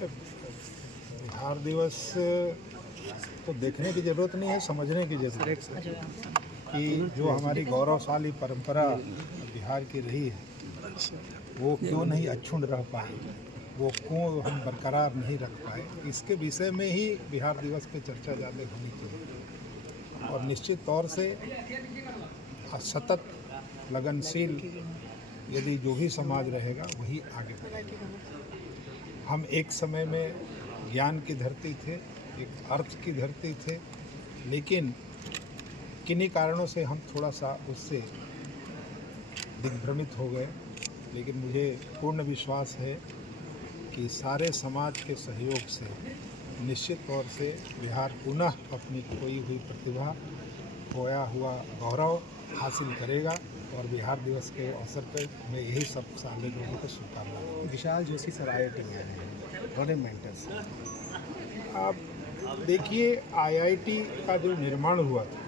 बिहार दिवस तो देखने की ज़रूरत नहीं है, समझने की ज़रूरत है कि जो हमारी गौरवशाली परंपरा बिहार की रही है वो क्यों नहीं अक्षुण्ण रह पाई, वो क्यों हम बरकरार नहीं रख पाए, इसके विषय में ही बिहार दिवस पे चर्चा ज़्यादा होनी चाहिए। और निश्चित तौर से सतत लगनशील यदि जो भी समाज रहेगा वही आगे बढ़ेगा। हम एक समय में ज्ञान की धरती थे, एक अर्थ की धरती थे, लेकिन किन्हीं कारणों से हम थोड़ा सा उससे दिग्भ्रमित हो गए। लेकिन मुझे पूर्ण विश्वास है कि सारे समाज के सहयोग से निश्चित तौर से बिहार पुनः अपनी खोई हुई प्रतिभा, खोया हुआ गौरव हासिल करेगा। और बिहार दिवस के अवसर पर मैं यही सब सारे लोगों को शुभकामना दूँ। विशाल जोशी सर IIT में आए हैं, बड़े मेंटर्स। आप देखिए, IIT का जो निर्माण हुआ था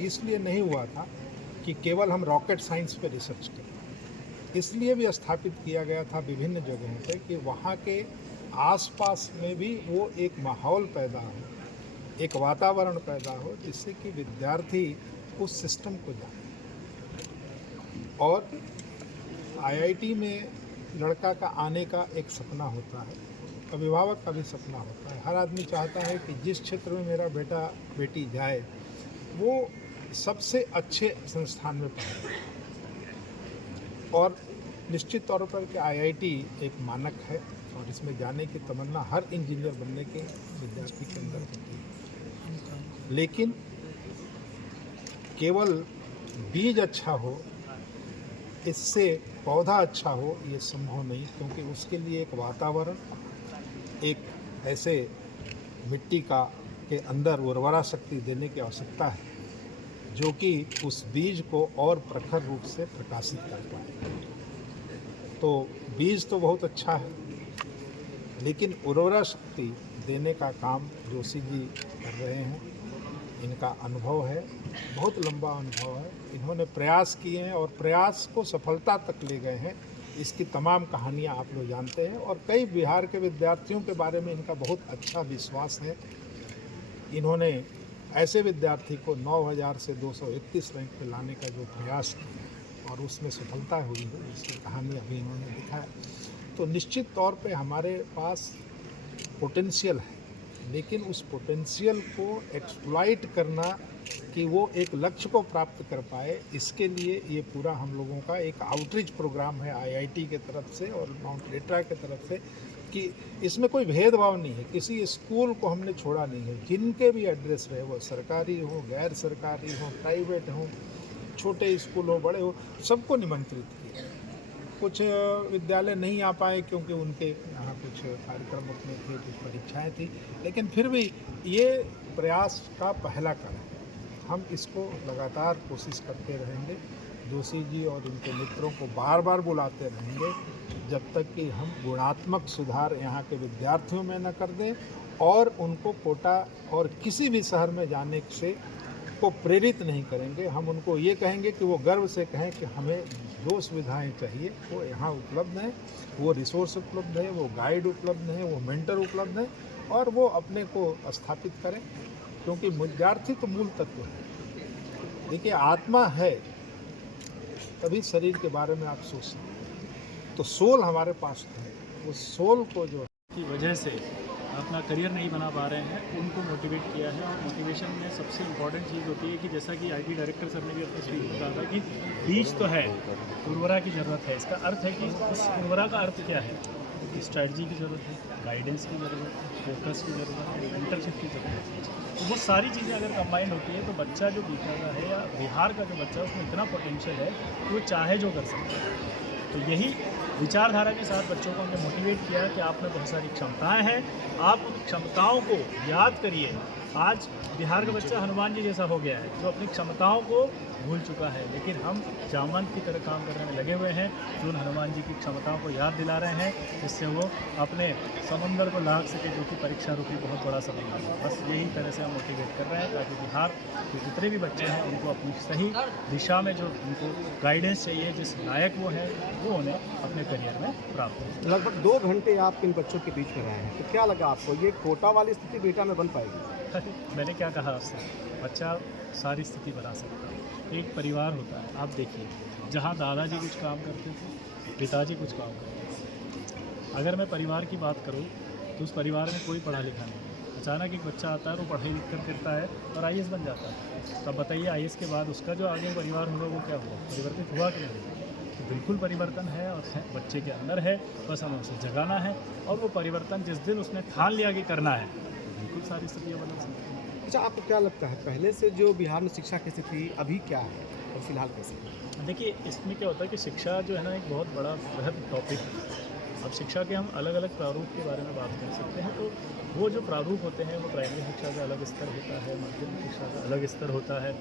इसलिए नहीं हुआ था कि केवल हम रॉकेट साइंस पे रिसर्च करें, इसलिए भी स्थापित किया गया था विभिन्न जगहों पे कि वहाँ के आसपास में भी वो एक माहौल पैदा हो, एक वातावरण पैदा हो जिससे कि विद्यार्थी उस सिस्टम को जाने। और IIT में लड़का का आने का एक सपना होता है, अभिभावक का भी सपना होता है। हर आदमी चाहता है कि जिस क्षेत्र में मेरा बेटा बेटी जाए वो सबसे अच्छे संस्थान में पढ़े। और निश्चित तौर पर कि IIT एक मानक है और इसमें जाने की तमन्ना हर इंजीनियर बनने के विद्यार्थी के अंदर होती है। लेकिन केवल बीज अच्छा हो, इससे पौधा अच्छा हो, ये संभव नहीं, क्योंकि उसके लिए एक वातावरण, एक ऐसे मिट्टी का के अंदर उर्वरा शक्ति देने की आवश्यकता है जो कि उस बीज को और प्रखर रूप से प्रकाशित कर पाए। तो बीज तो बहुत अच्छा है, लेकिन उर्वरा शक्ति देने का काम जोशी जी कर रहे हैं। इनका अनुभव है, बहुत लंबा अनुभव है, इन्होंने प्रयास किए हैं और प्रयास को सफलता तक ले गए हैं। इसकी तमाम कहानियाँ आप लोग जानते हैं और कई बिहार के विद्यार्थियों के बारे में इनका बहुत अच्छा विश्वास है। इन्होंने ऐसे विद्यार्थी को 9000 से 231 रैंक पे लाने का जो प्रयास किया और उसमें सफलता हुई है, इसकी कहानी अभी इन्होंने दिखाया। तो निश्चित तौर पे हमारे पास पोटेंशियल है, लेकिन उस पोटेंशियल को एक्सप्लॉइट करना कि वो एक लक्ष्य को प्राप्त कर पाए, इसके लिए ये पूरा हम लोगों का एक आउटरीच प्रोग्राम है IIT के तरफ से और माउंट लेट्रा के तरफ से, कि इसमें कोई भेदभाव नहीं है, किसी स्कूल को हमने छोड़ा नहीं है। जिनके भी एड्रेस रहे, वो सरकारी हो, गैर सरकारी हो, प्राइवेट हो, छोटे स्कूल हो, बड़े हो, सबको निमंत्रित किया। कुछ विद्यालय नहीं आ पाए क्योंकि उनके यहाँ कुछ कार्यक्रम अपने थे, कुछ परीक्षाएं थी, लेकिन फिर भी ये प्रयास का पहला कदम, हम इसको लगातार कोशिश करते रहेंगे। जोशी जी और उनके मित्रों को बार बार बुलाते रहेंगे जब तक कि हम गुणात्मक सुधार यहाँ के विद्यार्थियों में न कर दें और उनको कोटा और किसी भी शहर में जाने से को प्रेरित नहीं करेंगे। हम उनको ये कहेंगे कि वो गर्व से कहें कि हमें जो सुविधाएं चाहिए वो यहाँ उपलब्ध हैं, वो रिसोर्स उपलब्ध है, वो गाइड उपलब्ध है, वो मेंटर उपलब्ध है, और वो अपने को स्थापित करें, क्योंकि विद्यार्थी तो मूल तत्व है। देखिए, आत्मा है तभी शरीर के बारे में आप सोच सकते हैं, तो सोल हमारे पास है, उस सोल को जो की वजह से अपना करियर नहीं बना पा रहे हैं, उनको मोटिवेट किया है। और मोटिवेशन में सबसे इम्पॉर्टेंट चीज़ होती है कि जैसा कि IT डायरेक्टर सर ने भी अपने स्पीच में कहा था कि बीज तो है, उर्वरा की ज़रूरत है। इसका अर्थ है कि उस उर्वरा का अर्थ क्या है कि स्ट्रैटेजी की ज़रूरत है, गाइडेंस की ज़रूरत है, फोकस की ज़रूरत है, मेंटरशिप की ज़रूरत है। तो वो सारी चीज़ें अगर कंबाइंड होती है तो बच्चा जो बिहार है या बिहार का जो बच्चा है उसमें इतना पोटेंशियल है कि वो चाहे जो कर सकता है। तो यही विचारधारा के साथ बच्चों को हमने मोटिवेट किया कि आप में बहुत सारी क्षमताएं हैं, आप उन क्षमताओं को याद करिए आज बिहार का बच्चा हनुमान जी जैसा हो गया है, जो अपनी क्षमताओं को भूल चुका है, लेकिन हम जामवंत की तरह काम करने में लगे हुए हैं, जो उन हनुमान जी की क्षमताओं को याद दिला रहे हैं, जिससे वो अपने समंदर को लांघ सके, जो कि परीक्षा रूपी बहुत बड़ा समंदर है। बस यही तरह से हम मोटिवेट कर रहे हैं, ताकि बिहार के जितने भी बच्चे हैं उनको अपनी सही दिशा में जो उनको गाइडेंस चाहिए, जिस लायक वो है, वो उन्हें अपने करियर में प्राप्त हो। लगभग 2 घंटे आप इन बच्चों के बीच में रहे हैं, तो क्या लगा आपको ये कोटा वाली स्थिति बेटा में बन पाएगी? मैंने क्या कहा आपसे, बच्चा सारी स्थिति बना सकता है। एक परिवार होता है, आप देखिए, जहाँ दादाजी कुछ काम करते थे, पिताजी कुछ काम करते थे। अगर मैं परिवार की बात करूँ तो उस परिवार में कोई पढ़ा लिखा नहीं है। अचानक एक बच्चा आता है, वो पढ़ाई लिख कर करता है और आईएएस बन जाता है। तो अब बताइए, आईएएस के बाद उसका जो आगे परिवार होगा वो क्या हुआ, परिवर्तित हुआ कि नहीं? तो बिल्कुल परिवर्तन है, और बच्चे के अंदर है, बस हमें उसे जगाना है। और वो परिवर्तन जिस दिन उसने ठान लिया कि करना है, तो बिल्कुल सारी स्थितियाँ बदल सकती हैं। अच्छा, आपको क्या लगता है पहले से जो बिहार में शिक्षा की स्थिति अभी क्या है और फिलहाल कैसे? देखिए, इसमें क्या होता है कि शिक्षा जो है ना, एक बहुत बड़ा बृहद टॉपिक है। अब शिक्षा के हम अलग अलग प्रारूप के बारे में बात कर सकते हैं। तो वो जो प्रारूप होते हैं, वो प्राइमरी शिक्षा का अलग स्तर होता है, माध्यमिक शिक्षा का अलग स्तर होता है,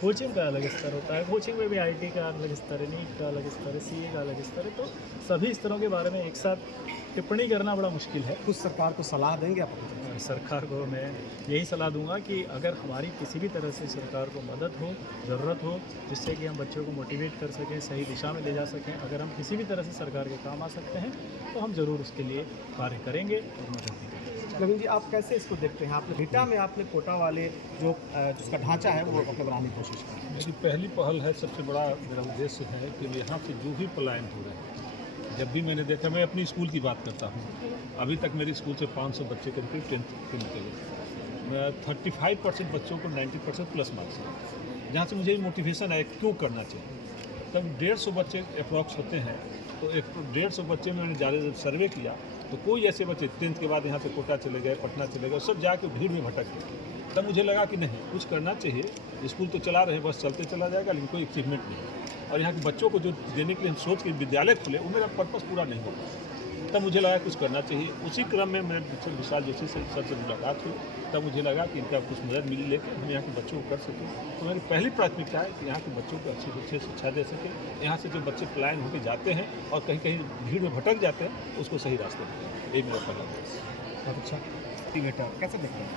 कोचिंग का अलग स्तर होता है। कोचिंग में भी आईटी का अलग स्तर है, नीट का अलग स्तर है, सीए का अलग स्तर है। तो सभी स्तरों के बारे में एक साथ टिप्पणी करना बड़ा मुश्किल है। कुछ सरकार को सलाह देंगे आप? सरकार को मैं यही सलाह दूंगा कि अगर हमारी किसी भी तरह से सरकार को मदद हो, ज़रूरत हो, जिससे कि हम बच्चों को मोटिवेट कर सकें, सही दिशा में ले जा सकें, अगर हम किसी भी तरह से सरकार के काम आ सकते हैं, तो हम ज़रूर उसके लिए कार्य करेंगे और मदद भी करेंगे। नवीन जी, आप कैसे इसको देखते हैं? आपने बिहार में आपने कोटा वाले जो जिसका ढांचा है वो अपने बनाने की कोशिश की। मेरी पहली पहल है, सबसे बड़ा मेरा उद्देश्य है कि यहाँ से जो भी पलायन हो रहे हैं, जब भी मैंने देखा, मैं अपनी स्कूल की बात करता हूँ, अभी तक मेरे स्कूल से 500 बच्चे करीब 10th के निकले। 35% बच्चों को 90% प्लस मार्क्स है, जहाँ से मुझे मोटिवेशन आया क्यों करना चाहिए। तब 150 बच्चे अप्रॉक्स होते हैं, तो 150 बच्चे में मैंने ज़्यादा सर्वे किया, तो कोई ऐसे बच्चे 10th के बाद यहाँ से कोटा चले गए, पटना चले गए, सब जाके भीड़ में भटक गए। तब मुझे लगा कि नहीं, कुछ करना चाहिए। स्कूल तो चला रहे, बस चलते चला जाएगा, लेकिन कोई अचीवमेंट नहीं। और यहाँ के बच्चों को जो देने के लिए हम सोच के विद्यालय खुले, वो मेरा पर्पज़ पूरा नहीं होगा। तब मुझे लगा कुछ करना चाहिए। उसी क्रम में मैं विशाल जोशी सर से मुलाकात हुई, तब मुझे लगा कि इनका कुछ मदद मिली लेकर हम यहाँ के बच्चों को कर सकें। तो मेरी पहली प्राथमिकता है कि यहाँ के बच्चों को अच्छी शिक्षा दे सकें। यहाँ से जो बच्चे पलायन होकर जाते हैं और कहीं कहीं भीड़ में भटक जाते हैं, उसको सही रास्ते पर दें। यही मेरा पहला उद्देश्य। बहुत अच्छा। बेटा कैसे देखते हैं?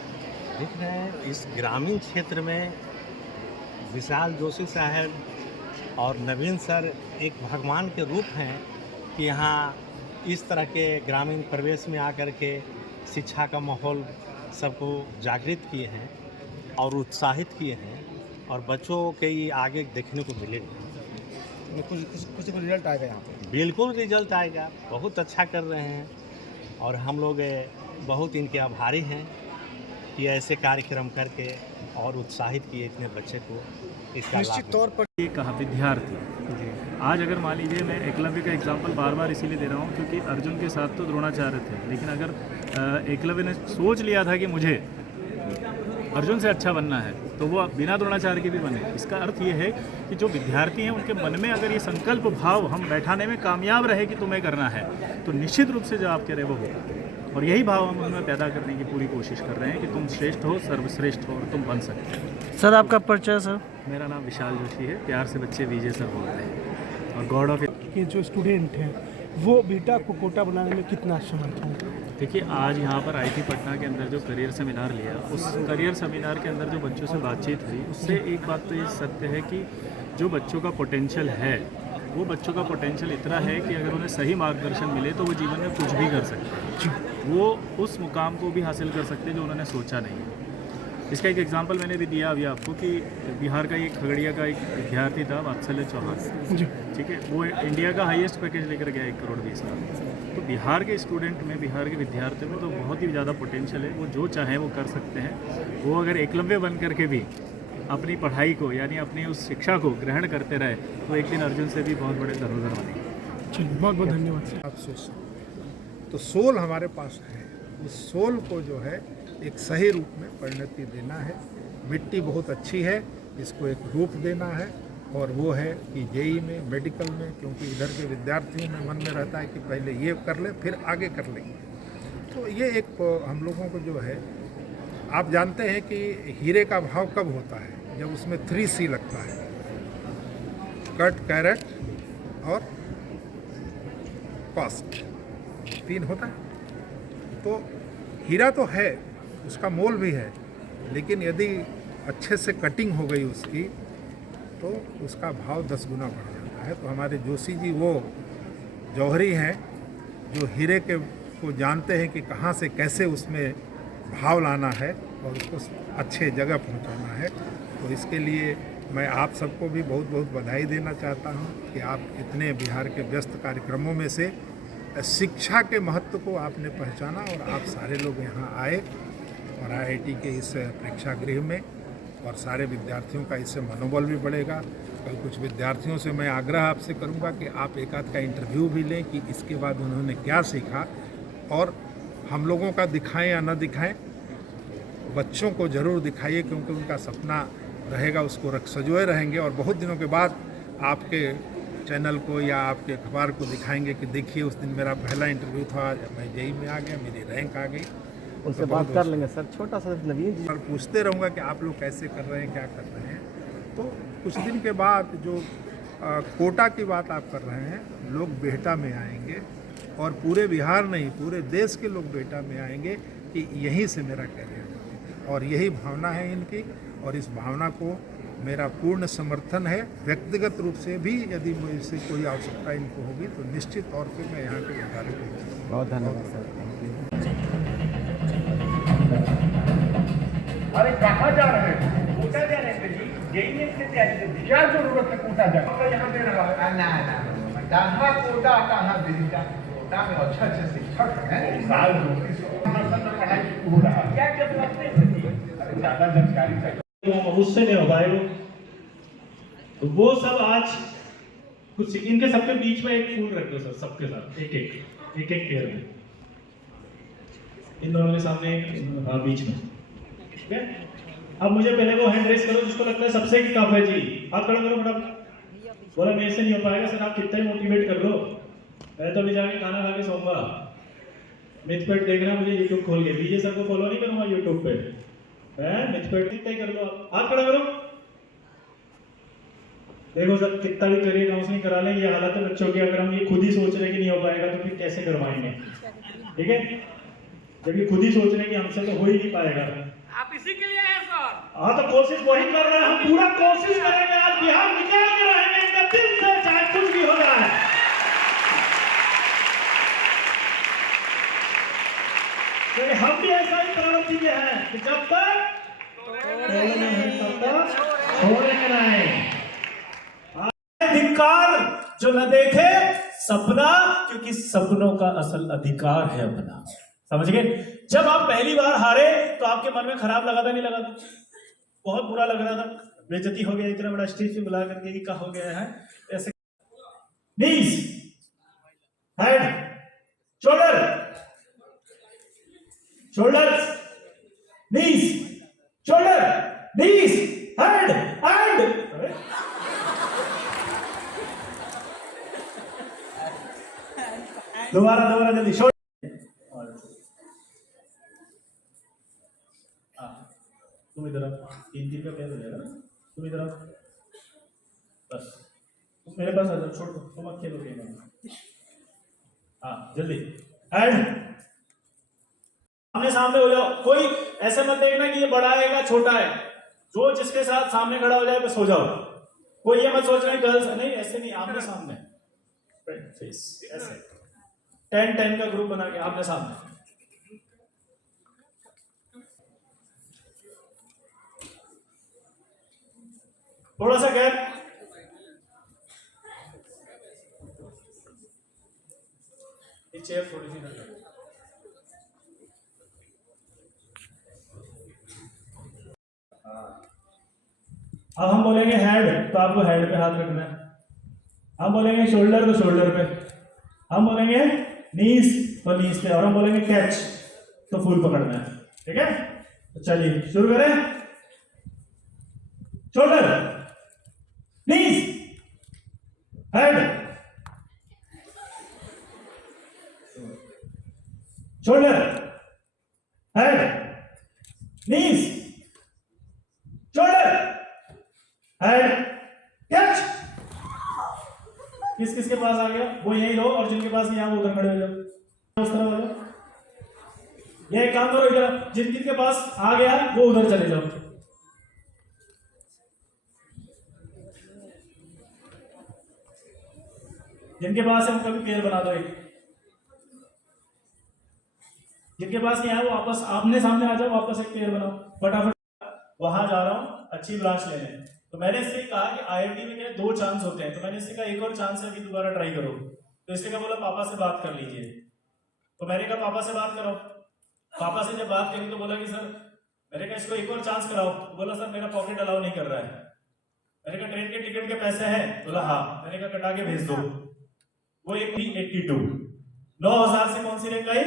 देख रहे हैं, इस ग्रामीण क्षेत्र में विशाल जोशी साहब और नवीन सर एक भगवान के रूप हैं कि यहाँ इस तरह के ग्रामीण परिवेश में आकर के शिक्षा का माहौल सबको जागृत किए हैं और उत्साहित किए हैं, और बच्चों के ये आगे देखने को मिलेगा। कुछ रिजल्ट आएगा यहाँ पे? बिल्कुल रिजल्ट आएगा, बहुत अच्छा कर रहे हैं, और हम लोग बहुत इनके आभारी हैं कि ऐसे कार्यक्रम करके और उत्साहित किए इतने बच्चे को इसका निश्चित तौर पर ये कहा विद्यार्थी, आज अगर मान लीजिए, मैं एकलव्य का एग्जाम्पल बार बार इसीलिए दे रहा हूँ क्योंकि अर्जुन के साथ तो द्रोणाचार्य थे, लेकिन अगर एकलव्य ने सोच लिया था कि मुझे अर्जुन से अच्छा बनना है, तो वो बिना द्रोणाचार्य के भी बने। इसका अर्थ ये है कि जो विद्यार्थी हैं, उनके मन में अगर ये संकल्प भाव हम बैठाने में कामयाब रहे कि तुम्हें करना है, तो निश्चित रूप से जो आप कह रहे वो होगा। और यही भाव हम उनमें पैदा करने की पूरी कोशिश कर रहे हैं कि तुम श्रेष्ठ हो, सर्वश्रेष्ठ हो, और तुम बन सकते हो। सर, आपका परिचय सर? मेरा नाम विशाल जोशी है, प्यार से बच्चे विजय सर बोलते हैं, और गॉड ऑफ कि जो स्टूडेंट हैं वो बेटा को कोटा बनाने में कितना समर्थ होंगे? देखिए, आज यहाँ पर आईटी पटना के अंदर जो करियर सेमिनार लिया, उस करियर सेमिनार के अंदर जो बच्चों से बातचीत हुई, उससे एक बात तो ये सत्य है कि जो बच्चों का पोटेंशियल है, वो बच्चों का पोटेंशियल इतना है कि अगर उन्हें सही मार्गदर्शन मिले तो वो जीवन में कुछ भी कर सकते हैं। वो उस मुकाम को भी हासिल कर सकते हैं जो उन्होंने सोचा नहीं है। इसका एक एग्जांपल मैंने भी दिया अभी आपको कि बिहार का एक खगड़िया का एक विद्यार्थी था, वात्सल्य चौहान, ठीक है, वो इंडिया का हाईएस्ट पैकेज लेकर गया 1,20 लाख। तो बिहार के स्टूडेंट में, बिहार के विद्यार्थियों में तो बहुत ही ज़्यादा पोटेंशियल है। वो जो चाहें वो कर सकते हैं। वो अगर एकलव्य बन करके भी अपनी पढ़ाई को, यानी अपनी उस शिक्षा को ग्रहण करते रहे, तो एक दिन अर्जुन से भी बहुत बड़े धनुर्धर बनेंगे। चलिए, बहुत बहुत धन्यवाद सर। अफसोस। तो सोल हमारे पास है, उस सोल को जो है एक सही रूप में परिणति देना है। मिट्टी बहुत अच्छी है, इसको एक रूप देना है, और वो है कि जेई में, मेडिकल में, क्योंकि इधर के विद्यार्थियों में मन में रहता है कि पहले ये कर ले फिर आगे कर लेंगे। तो ये एक हम लोगों को जो है आप जानते हैं कि हीरे का भाव कब होता है? जब उसमें 3C लगता है, कट, कैरेट और कॉस्ट, 3 होता है। तो हीरा तो है, उसका मोल भी है, लेकिन यदि अच्छे से कटिंग हो गई उसकी तो उसका भाव 10 गुना बढ़ जाता है। तो हमारे जोशी जी वो जौहरी हैं जो हीरे के को जानते हैं कि कहाँ से कैसे उसमें भाव लाना है और उसको अच्छे जगह पहुंचाना है। तो इसके लिए मैं आप सबको भी बहुत बहुत बधाई देना चाहता हूं कि आप इतने बिहार के व्यस्त कार्यक्रमों में से शिक्षा के महत्व को आपने पहचाना और आप सारे लोग यहाँ आए और IIT के इस प्रेक्षागृह में, और सारे विद्यार्थियों का इससे मनोबल भी बढ़ेगा। कल कुछ विद्यार्थियों से मैं आग्रह आपसे करूंगा कि आप एक आध का इंटरव्यू भी लें कि इसके बाद उन्होंने क्या सीखा, और हम लोगों का दिखाएं या न दिखाएं, बच्चों को ज़रूर दिखाइए क्योंकि उनका सपना रहेगा, उसको सजोए रहेंगे और बहुत दिनों के बाद आपके चैनल को या आपके अखबार को दिखाएंगे कि देखिए उस दिन मेरा पहला इंटरव्यू था, मैं जेई में आ गया, मेरी रैंक आ गई। उनसे तो बात कर लेंगे सर। छोटा सा नवीन जी और पूछते रहूँगा कि आप लोग कैसे कर रहे हैं, क्या कर रहे हैं। तो कुछ दिन के बाद जो कोटा की बात आप कर रहे हैं, लोग बेहटा में आएंगे और पूरे बिहार नहीं पूरे देश के लोग बेहटा में आएंगे कि यहीं से मेरा करियर है, और यही भावना है इनकी, और इस भावना को मेरा पूर्ण समर्थन है। व्यक्तिगत रूप से भी यदि मुझसे कोई आवश्यकता इनको होगी तो निश्चित तौर पे मैं यहाँ के विद्यालय को। बहुत धन्यवाद सर, थैंक यू। अरे कहाँ जा रहे हैं? कोटा जा रहे हैं जी, जेईई से तैयारी कर दी। क्या जरूरत है कोटा जाने की? यहाँ दे रहा है ना, कहाँ कोटा कहाँ दिल्ली, कोटा में अच्छे अच्छे शिक्षक हैं। साल 2019 में पढ़ाई शुरू हो रहा है। क्या क्या समझते हैं? अरे ज़्यादा जानकारी चाहिए। उससे नहीं हो पाएगा। तो वो सब आज कुछ इनके सबके बीच में एक फूल रख दो सर, सबके साथ एक एक पेयर में, इन दोनों के सामने बीच में, ठीक है। अब मुझे पहले वो हैंड रेस करो जिसको लगता है सबसे टफ है जी, हाथ खड़ा करो फटाफट। बोला मेरे से नहीं हो पाएगा सर, आप कितना ही मोटिवेट कर लो, मैं तो अभी जाके खाना खा के सोऊंगा। मिथपेट देखना मुझे यूट्यूब खोल के, विजय सर को फॉलो नहीं करूंगा यूट्यूब पे, मिथपेट कितना ही कर लो, आप हाथ खड़ा करो। देखो सर कितना भी करिए काउंसलिंग करा लें, ये हालत है बच्चों की, अगर हम ये खुद ही सोच रहे कि नहीं हो पाएगा तो फिर कैसे करवाएंगे, ठीक है। जब ये खुद ही सोच रहे हैं कि हमसे तो हो ही नहीं पाएगा, आप इसी के लिए हैं सर। हाँ तो कोशिश वही कर रहे हैं, हम पूरा कोशिश करेंगे, आज बिहार निकाल के रहेंगे इनका दिल से, चाहे कुछ भी हो जाए। तो हम भी ऐसा ही प्रवृत्ति के हैं कि जब तक तब तक छोड़ेंगे नहीं। अधिकार जो न देखे सपना, क्योंकि सपनों का असल अधिकार है अपना, समझ गए। जब आप पहली बार हारे तो आपके मन में खराब लगा था, नहीं लगा था? बहुत बुरा लग रहा था, बेइज्जती हो गया, इतना बड़ा स्टेज पे बुला करके कि क्या हो गया है ऐसे। Knees, head, shoulder, shoulders, knees, shoulder, knees, head and दोबारा जल्दी, शोल्डर। तुम इधर आओ, 3-3 का पेयर हो जाएगा ना, तुम इधर आओ, बस मेरे पास आ जाओ, छोड़ दो, तुम मत खेलो गेम। हाँ जल्दी, एंड आमने सामने हो जाओ। कोई ऐसे मत देखना कि ये बड़ा है या छोटा है, जो जिसके साथ सामने खड़ा हो जाए बस हो जाओ। कोई ये मत सोचना गर्ल्स नहीं, ऐसे नहीं, आमने सामने फेस ऐसे 10-10 का ग्रुप बना के आमने सामने। थोड़ा सा गैप, ये चेयर थोड़ी सी रख। अब हम बोलेंगे हेड तो आपको हेड पे हाथ रखना है, हम बोलेंगे शोल्डर तो शोल्डर पे, हम बोलेंगे नीज तो नीज पे, और हम बोलेंगे कैच तो फुल पकड़ना है, ठीक है। तो चलिए शुरू करें। Shoulder, knees, head, shoulder, head, knees, shoulder, head, catch। किस किस के पास आ गया वो यहीं रहो, और जिनके पास नहीं आया वो उधर खड़े हो जाओ, उस तरह वाला। ये एक काम करो, इधर जिन जिनके पास आ गया वो उधर चले जाओ। जिनके पास है उनका भी पेयर बना दो एक। जिनके पास नहीं आया वो वापस आमने सामने आ जाओ, वापस एक पेयर बनाओ फटाफट। वहां जा रहा हूं अच्छी ब्रांच लेने, तो मैंने इससे कहा कि आईआईटी में क्या 2 चांस होते हैं, तो मैंने इससे कहा एक और चांस है, अभी दोबारा ट्राई करो। तो इसने कहा बोला पापा से बात कर लीजिए। तो मैंने कहा पापा से बात करो। पापा से जब बात करी तो बोला कि सर, मैंने कहा इसको एक और चांस कराओ। तो बोला सर मेरा पॉकेट अलाउ नहीं कर रहा है। मैंने कहा ट्रेन के टिकट के पैसे हैं? बोला हाँ। मैंने कहा कटा के भेज दो। वो एक 382, 9000 से कौन सी रैंक आई?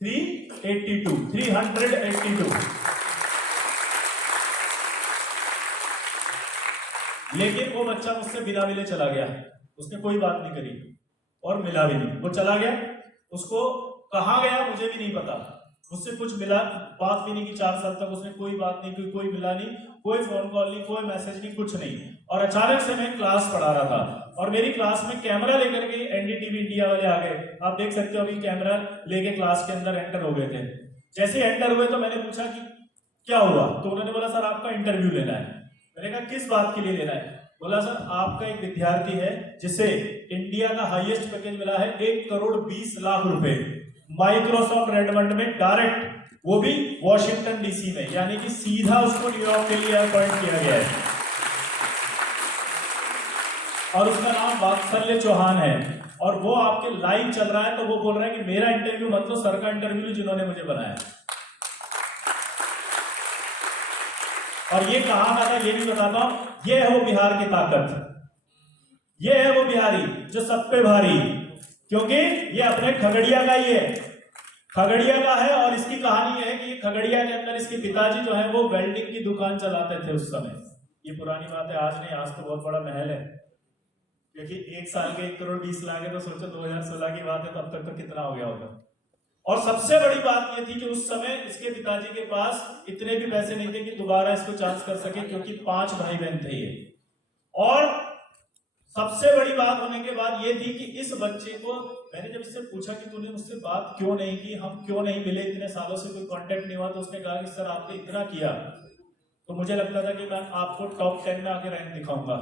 382। लेकिन वो बच्चा मुझसे बिना मिले चला गया, उसने कोई बात नहीं करी और मिला भी नहीं, वो चला गया। उसको कहाँ गया मुझे भी नहीं पता, मुझसे कुछ मिला बात भी नहीं की 4 साल तक, उसने कोई बात नहीं की, कोई मिला नहीं, कोई फोन कॉल नहीं, कोई मैसेज नहीं, कुछ नहीं। और अचानक से मैं क्लास पढ़ा रहा था और मेरी क्लास में कैमरा लेकर के एनडीटीवी इंडिया वाले आ गए। आप देख सकते हो अभी कैमरा लेके क्लास के अंदर एंटर हो गए थे। जैसे एंटर हुए तो मैंने पूछा कि क्या हुआ, तो उन्होंने बोला सर आपका इंटरव्यू लेना है। मैंने कहा किस बात के लिए लेना है? बोला सर आपका एक विद्यार्थी है जिसे इंडिया का हाईएस्ट पैकेज मिला है 1,20,00,000 रुपए माइक्रोसॉफ्ट रेडमंड में डायरेक्ट, वो भी वॉशिंगटन डीसी में, यानी कि सीधा उसको न्यूयॉर्क के लिए अपॉइंट किया गया है। और उसका नाम वात्सल्य चौहान है और वो आपके लाइव चल रहा है। तो वो बोल रहा है कि मेरा इंटरव्यू मत लो, सर का इंटरव्यू जिन्होंने मुझे बनाया। और ये कहां का था ये भी बताता हूं। ये है वो बिहार की ताकत, ये है वो बिहारी जो सब पे भारी, क्योंकि ये अपने खगड़िया का ही है, खगड़िया का है। और इसकी कहानी है कि खगड़िया के अंदर इसके पिताजी जो है वो वेल्डिंग की दुकान चलाते थे उस समय। ये पुरानी बात है, आज नहीं, आज तो बहुत बड़ा महल है, क्योंकि 1 साल के 1,20,00,000 है, तो सोचो 2016 की बात है, तब तक तो कितना हो गया होगा। और सबसे बड़ी बात ये थी कि उस समय इसके पिताजी के पास इतने भी पैसे नहीं थे कि दोबारा इसको चांस कर सके, क्योंकि 5 भाई बहन थे ये। और सबसे बड़ी बात होने के बाद ये थी कि इस बच्चे को, मैंने जब इससे पूछा कि तूने मुझसे बात क्यों नहीं की, हम क्यों नहीं मिले, इतने सालों से कोई कांटेक्ट नहीं हुआ, तो उसने कहा कि सर आपने इतना किया तो मुझे लगता था कि मैं आपको टॉप 10 में आके रैंक दिखाऊंगा।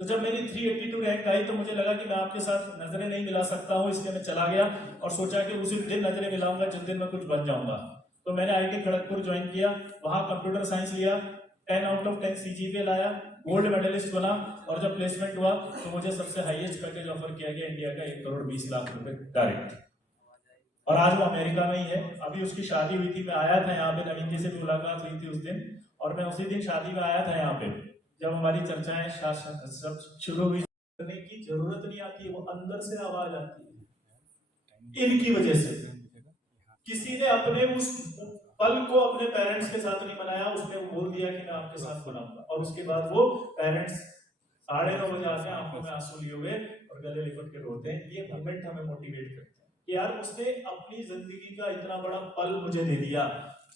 तो जब मेरी 382 रैंक आई तो मुझे लगा कि मैं आपके साथ नजरें नहीं मिला सकता हूं, इसलिए मैं चला गया और सोचा कि उसी दिन नजरें मिलाऊंगा जिस दिन मैं कुछ बन जाऊंगा। तो मैंने आईटी खड़गपुर ज्वाइन किया, वहां कंप्यूटर साइंस लिया, 10 आउट ऑफ 10 सीजीपीए लाया, गोल्ड मेडलिस्ट बना। और जब प्लेसमेंट हुआ तो मुझे सबसे हाईएस्ट पैकेज ऑफर किया गया इंडिया का 1,20,00,000 रुपए डायरेक्ट। और आज वो अमेरिका में ही है। अभी उसकी शादी हुई थी, मैं आया था यहाँ पे, नवीन जी से भी मुलाकात हुई थी उस दिन, और मैं उसी दिन शादी में आया था यहाँ पे। जब हमारी चर्चाएं सब शुरू हुई, करने की जरूरत नहीं आती, वो अंदर से आवाज आती है। इनकी वजह से किसी ने अपने उस पल को अपने पेरेंट्स के साथ नहीं मनाया, उसने वो बोल दिया कि मैं आपके साथ मनाऊंगा, और उसके बाद वो पेरेंट्स 9:30 बजे आते हैं, आंखों में आंसू लिए हुए और गले लिपट के रोते हैं। ये मोमेंट हमें मोटिवेट करते हैं कि यार उसने अपनी जिंदगी का इतना बड़ा पल मुझे दे दिया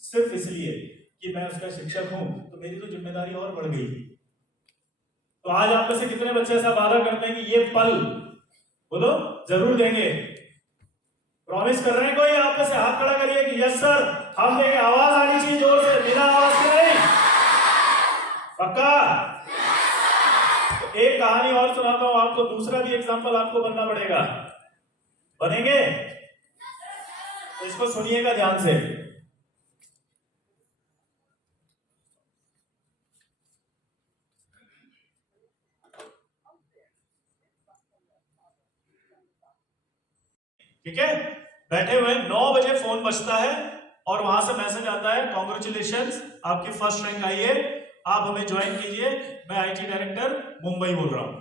सिर्फ इसलिए कि मैं उसका शिक्षक हूं, तो मेरी तो जिम्मेदारी और बढ़ गई। तो आज आप में से कितने बच्चे ऐसा वादा करते हैं कि ये पल बोलो जरूर देंगे? प्रॉमिस कर रहे हैं कोई? आप में से हाथ खड़ा करिए कि यस सर हम देंगे। आवाज आनी चाहिए जोर से, बिना आवाज के नहीं। पक्का? तो एक कहानी और सुनाता हूं आपको, दूसरा भी एग्जांपल आपको बनना पड़ेगा। बनेंगे? तो इसको सुनिएगा ध्यान से। ठीक है, बैठे हुए 9 बजे फोन बजता है और वहां से मैसेज आता है, कांग्रेचुलेशंस आपकी फर्स्ट रैंक आई है, आप हमें ज्वाइन कीजिए, मैं आईटी डायरेक्टर मुंबई बोल रहा हूं।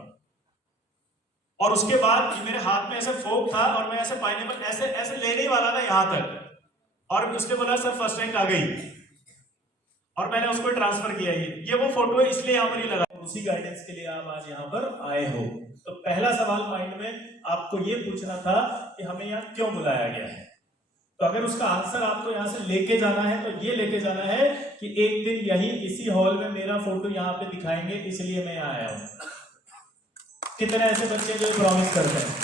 और उसके बाद मेरे हाथ में ऐसे फोक था और मैं ऐसे पाइनएप्पल ऐसे ऐसे लेने ही वाला था यहां तक, और उसने बोला सर फर्स्ट रैंक आ गई, और मैंने उसको ट्रांसफर किया। ये वो फोटो है, इसलिए यहां पर ही लगा। उसी गाइडेंस के लिए आप आज यहां पर आए हो। तो पहला सवाल माइंड में आपको ये पूछना था कि हमें यहाँ क्यों बुलाया गया है। तो अगर उसका आंसर आपको यहाँ से लेके जाना है तो ये लेके जाना है कि एक दिन यही इसी हॉल में मेरा फोटो यहाँ पे दिखाएंगे, इसलिए मैं यहाँ आया हूँ। कितने ऐसे बच्चे जो प्रॉमिस करते हैं।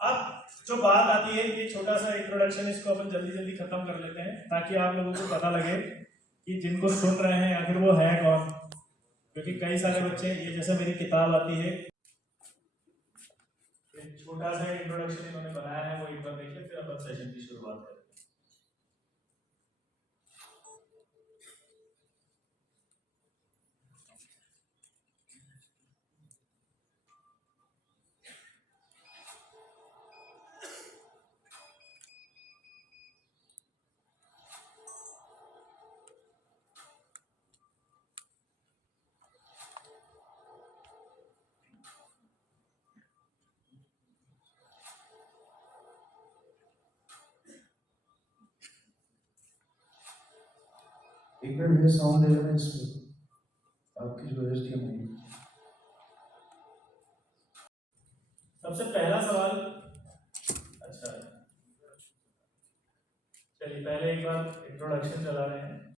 अब जो बात आती है, ये छोटा सा इंट्रोडक्शन, इसको अपन जल्दी जल्दी खत्म कर लेते हैं ताकि आप लोगों को पता लगे कि जिनको सुन रहे हैं आखिर वो है कौन। क्योंकि कई सारे बच्चे, ये जैसे मेरी किताब आती है, छोटा सा इंट्रोडक्शन इन्होंने बनाया है, वो एक बार देखिए, फिर अपन सेशन की शुरुआत करें। एक मिनट मुझे साउंड दे देना इसमें, आपकी जो रजिस्ट्री में। सबसे पहला सवाल, अच्छा चलिए पहले एक बार इंट्रोडक्शन चला रहे हैं।